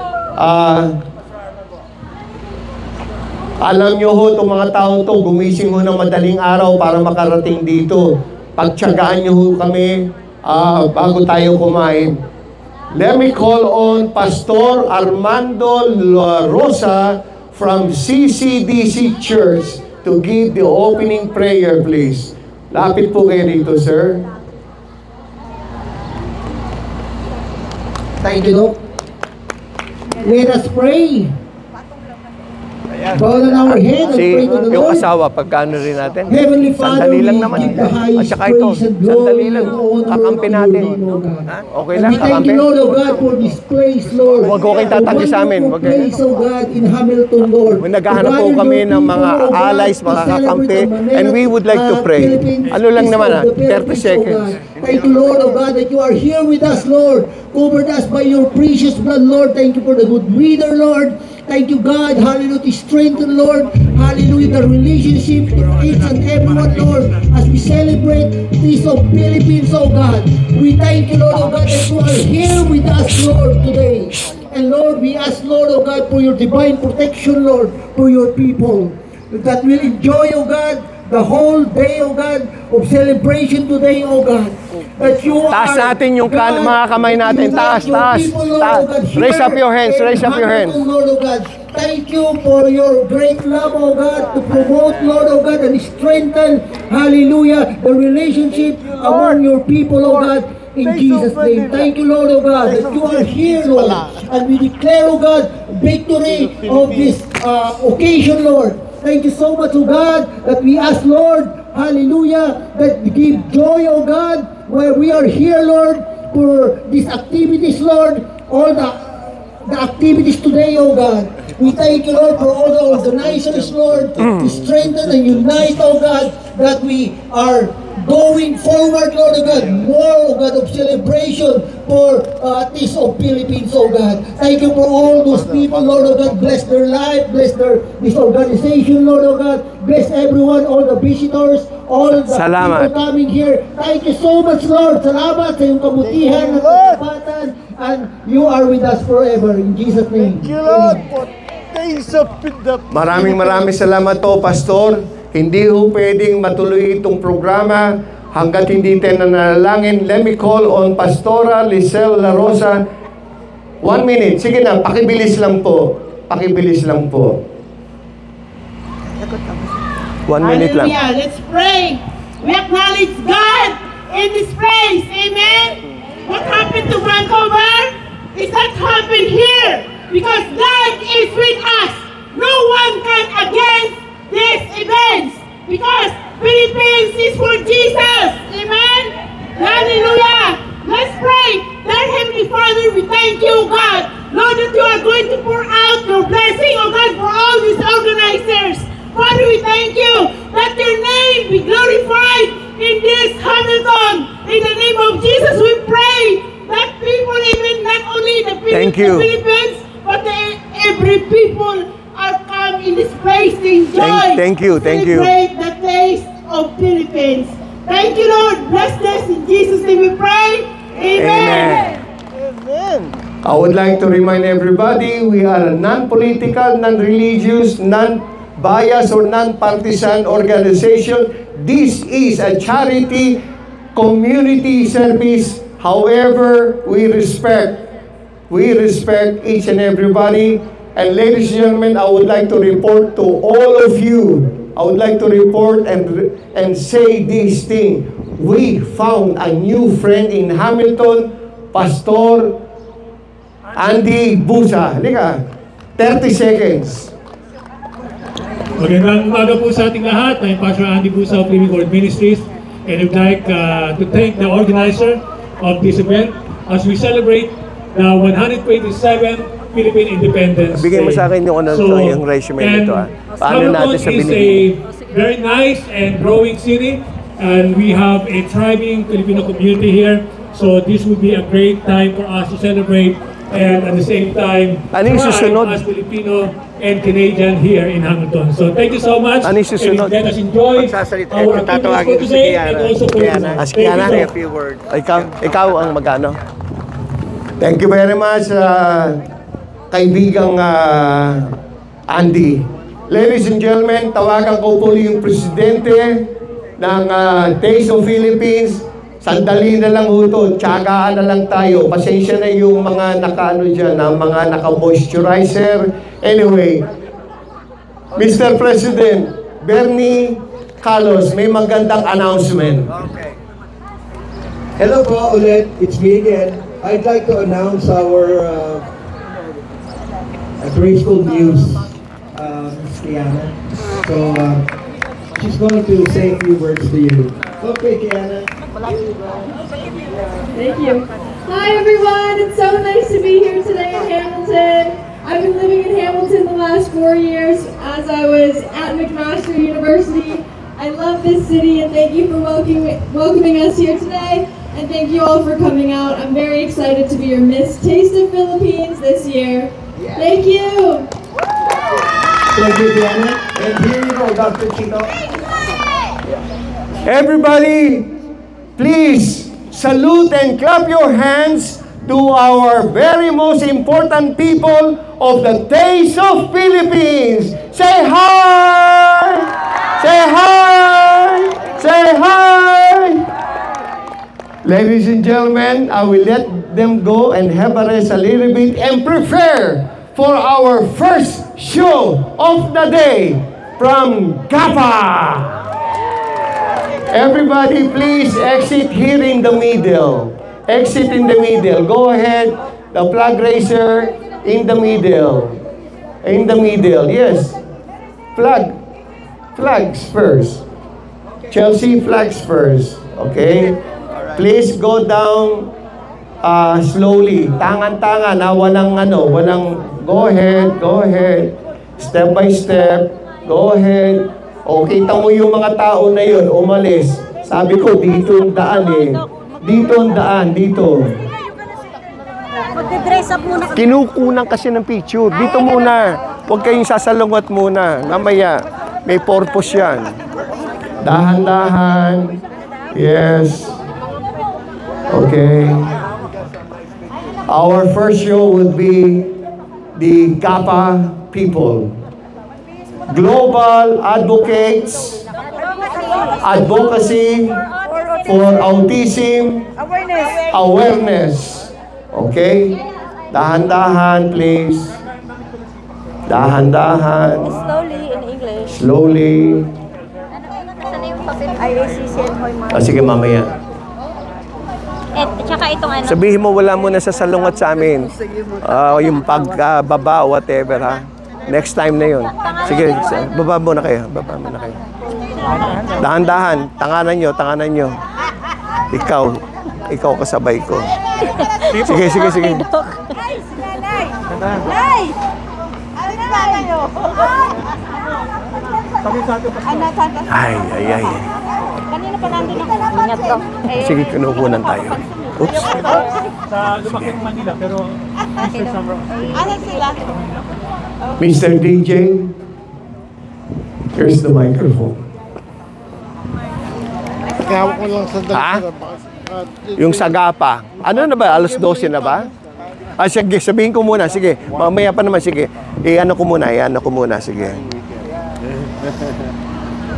Alam nyo ho, itong mga taong to, gumising ho ng madaling araw para makarating dito. pagtiyagaan niyo ho kami bago tayo kumain. Let me call on Pastor Armando La Rosa from CCDC Church to give the opening prayer, please. Lapit po kayo dito, sir. Thank you, Doc. Let us pray. Bow down our head and pray to the Yung Lord. asawa, pagkano rin natin? Heavenly Father, Sandali lang we naman. give the highest At saka ito, praise and sandali glory lang. and honor Kakampi to natin. your name, O God. Ha? Okay And lang, we thank kakampi. you, Lord, O God, for this place, Lord. Huwag ko kayong tatanggi sa amin. A Huwag kayo. wonderful place, O God, in Hamilton, Lord. May naghahanap po To gather kami your ng mga people, O God, allies, to mga celebrate kakampi, the Manila, and we would like to pray. Philippines Ano lang Feast naman, of the 30 Philippines, O seconds. God. Thank you, Lord, O God, that you are here with us, Lord. Covered us by your precious blood, Lord. Thank you for the good weather, Lord. Thank you, God. Hallelujah. To strengthen, Lord. Hallelujah. The relationship of each and everyone, Lord, as we celebrate this of Philippines, oh God. We thank you, Lord, oh God, that you are here with us, Lord, today. And Lord, we ask, Lord, oh God, for your divine protection, Lord, for your people. That will enjoy, oh God, the whole day, oh God, of celebration today, oh God. That you Taas are natin yung God, mga kamay natin. you Taas, love your taas, people, Lord, taas. oh God, Raise here up your hands, in raise up your hands. Hamilton, Lord, oh God. Thank you for your great love, oh God, to promote, Lord, oh God, and strengthen, hallelujah, the relationship among your people, oh God, in Jesus' name. Thank you, Lord, oh God, that you are here, Lord, and we declare, oh God, victory of this occasion, Lord. Thank you so much, oh God, that we ask, Lord, hallelujah, that give joy, oh God, where we are here, Lord, for these activities, Lord, all the activities today, oh God. We thank you, Lord, for all the organizations, Lord, to strengthen and unite, oh God, that we are going forward, Lord, oh God, more, oh God, of celebration for this of Philippines, oh God. Thank you for all those people, Lord, oh God. Bless their life, bless this organization, Lord, oh God. Bless everyone, all the visitors, all the Salamat. people coming here. Thank you so much, Lord. Salamat sa iyong kabutihan at katapatan, and you are with us forever. In Jesus' name. Thank you, Lord, for days of the Maraming salamat po, Pastor. Hindi ho pwedeng matuloy itong programa hanggat hindi tayo nanalangin. Let me call on Pastora Lisel La Rosa. 1 minute. Sige na, pakibilis lang po. Pakibilis lang po. 1 minute lang. Hallelujah. Let's pray. We acknowledge God in this place. Amen. What happened to Vancouver is not happened here because God is with us. No one can against these events because Philippines is for Jesus. Amen. Hallelujah. Let's pray. Dear Heavenly Father, we thank you, God. Lord, that you are going to pour out your blessing, oh God, for all these organizers. Father, we thank you that your name be glorified in this Hamilton. In the name of Jesus, we pray that people, even not only the Thank you. Philippines, but every people are come in this place to enjoy. Thank you. Celebrate the taste of Philippines. Thank you, Lord. Bless this in Jesus' name we pray. Amen. I would like to remind everybody, we are a non-political, non-religious, non-biased or non-partisan organization. This is a charity community service. However, we respect each and everybody. And ladies and gentlemen, I would like to report to all of you. I would like to report and say this thing. We found a new friend in Hamilton, Pastor Andy Busa. Halika, 30 seconds. Magandang umaga po sa ating lahat. I'm Pastor Andy Busa of Living Word Ministries, and I'd like to thank the organizer of this event as we celebrate the 127th Philippine Independence Bigyan mo Day. sa akin yung yung resume nito. Paano natin sa Hamilton is binibigyan? a very nice and growing city, and we have a thriving Filipino community here. So this would be a great time for us to celebrate, and at the same time, Ano yung susunod? as Filipino and Canadian here in Hamilton. So thank you so much. Ano yung susunod? And let us enjoy Magsasalita, our tatawagin ko activities for si today Kiara. and also for Kiara. tomorrow. Si Kiara? Thank you, Say a sir. few words. Ikaw ang magano. Thank you very much, kaibigang Andy. Ladies and gentlemen, tawagan ko po yung presidente ng Taste of Philippines. Sandali na lang ho ito. Tsagaan na lang tayo. Pasensya na yung mga naka-ano dyan, mga naka-moisturizer. Anyway, Mr. President, Bernie Carlos, may magandang announcement. Okay. Hello po ulit, it's me again. I'd like to announce our graceful muse, Miss Kiana. So, she's going to say a few words to you. Okay, Kiana. Thank you. Hi everyone, it's so nice to be here today in Hamilton. I've been living in Hamilton the last 4 years as I was at McMaster University. I love this city and thank you for welcoming us here today. And thank you all for coming out. I'm very excited to be your Miss Taste of Philippines this year. Thank you. Thank you, Kiana. And here you go, Dr. Chino. Everybody, please salute and clap your hands to our very most important people of the Taste of Philippines. Say hi! Say hi! Say hi! Ladies and gentlemen, I will let them go and have a rest a little bit and prepare for our first show of the day from GAPA. Everybody, please exit here in the middle. Exit in the middle. Go ahead. The flag raiser in the middle. In the middle. Yes. Flags first. Chelsea, flags first. Okay? Please go down slowly. Tangan-tangan. Walang go ahead. Step by step. Go ahead. O, kita mo yung mga tao na yun, umalis. Sabi ko, dito ang daan eh. Dito ang daan, dito. Kinukunan kasi ng picture. Dito muna. Huwag kayong sasalungat muna. Mamaya, may purpose yan. Dahan-dahan. Yes. Okay. Our first show would be the GAPA people. Global Advocates, Advocacy for Autism Awareness. Okay? Dahan-dahan, please. Dahan-dahan. Slowly in English. Slowly. IACC and Hoymark. Sige, mamaya. Tsaka itong ano. Sabihin mo, wala mo na sa salungat sa amin. Yung pagbaba, whatever, ha? Next time na yun. Sige, baba muna kayo. Baba muna kayo. Dahan-dahan. Tanganan nyo. Ikaw kasabay ko. Sige. Nay! Ano na kayo? Ay. Kanina pa nandun ako. Ingat ko. Sige, kinukunan tayo. Oops. Sa Lumakit, Manila, pero Mr. Samro. Ano sila? Mr. DJ, here's the microphone. Kaya ko lang sa Ha? Yung sagapa. Ano na ba? Alas 12 na ba? Sige, sabihin ko muna. Sige, mamaya pa naman. Sige, i-ano ko muna. Sige.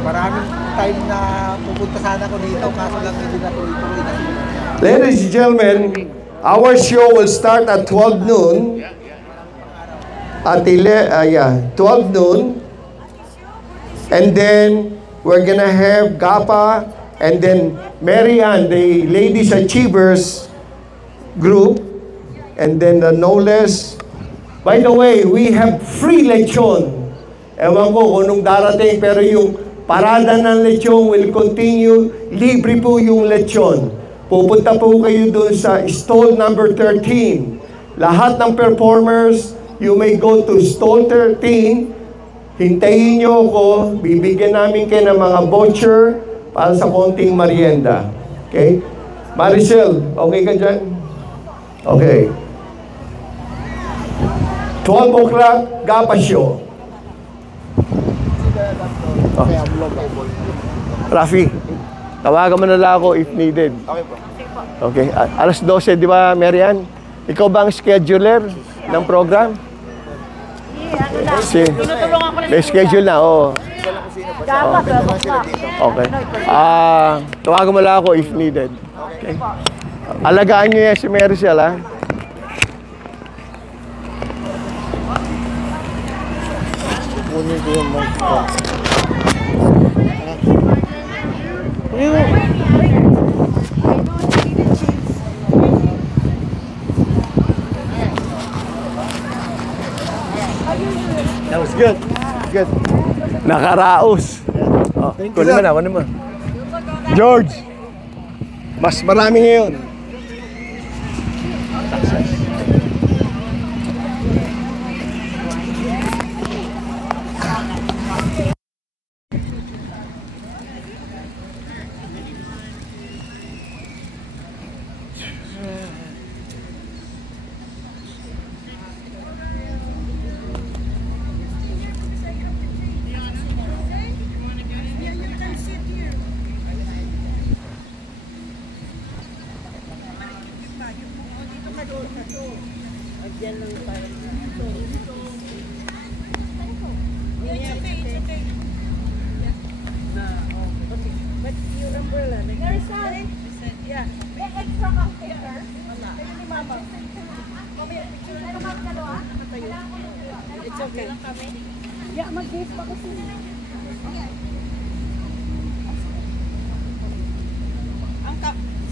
Maraming time na pupunta sana ko dito, kaso lang hindi na tuloy-tuloy na. Ladies and gentlemen, our show will start at 12 noon. At 12 noon. And then, we're gonna have GAPA and then Marianne, the Ladies Achievers group. And then the Knowless. By the way, we have free lechon. Ewan ko kung nung darating, pero yung parada ng lechon will continue. Libre po yung lechon. Pupunta po kayo doon sa stall number 13. Lahat ng performers, you may go to stall 13. Hintayin nyo ako. Bibigyan namin kayo ng mga voucher para sa konting merienda. Okay? Maricel, okay ka dyan? Okay. 12 o'clock, GAPA show. Oh. Rafi, tawagan mo na lang ako if needed. Okay po. Okay. Alas 12, di ba, Marian? Ikaw ba ang scheduler ng program? Ano na? Tinutulungan ko lang. May schedule na, oo. Dapat, dapat pa. Okay. Tawagan mo lang ako if needed. Okay. Alagaan nyo yan si Maricel, ha? Kunin ko yung mic ko. That was good. Good. Nakaraos. Oh, kunin mo na, kunin mo. George! Mas marami ngayon.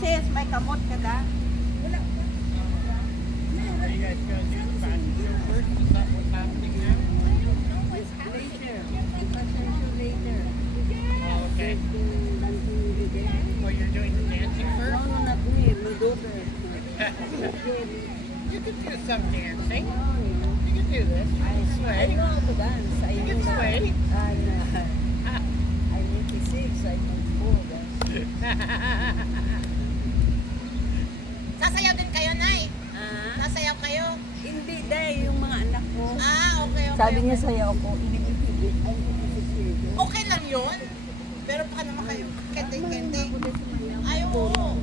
Sis, may kamot ka da? Okay. Well, you're doing the dancing first? No, not me, my daughter. You can do some dancing. You can do this. You can sway. I know how to dance. You can sway. I'm 86, I can fall dance. Sasayaw din kayo, Nay? Sasayaw kayo? Hindi dahil yung mga anak ko. Okay. Sabi niya sayaw ko, Okay lang yun. Pero baka naman kayo, kente-kente. Ay, oo.